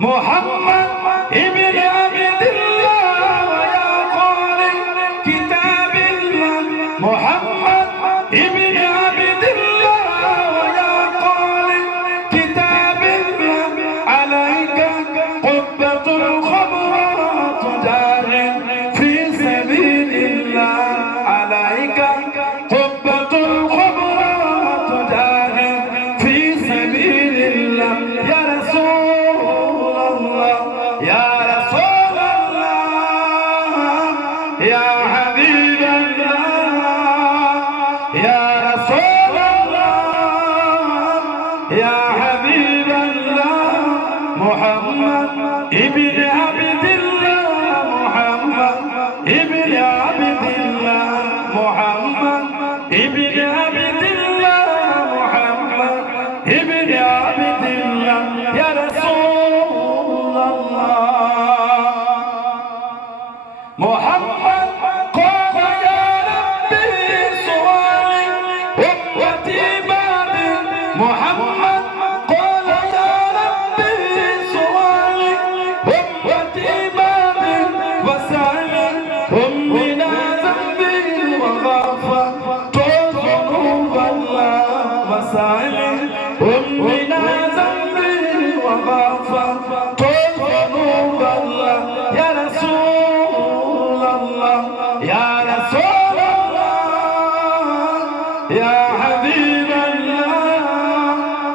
মোহাম্মদ ইয়া রাসূলুল্লাহ ইয়া হাবিবাল্লাহ ইয়া রাসূলুল্লাহ ইয়া হাবিবাল্লাহ মুহাম্মদ ইবনে আবি محمد قال يا ربي سؤالي أمتي بعد محمد قال يا ربي سؤالي أمتي بعد وسألي أمنا ذنبي وغفرت ذنوب الله وسألي أمنا ذنبي وغفرت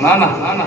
না না না না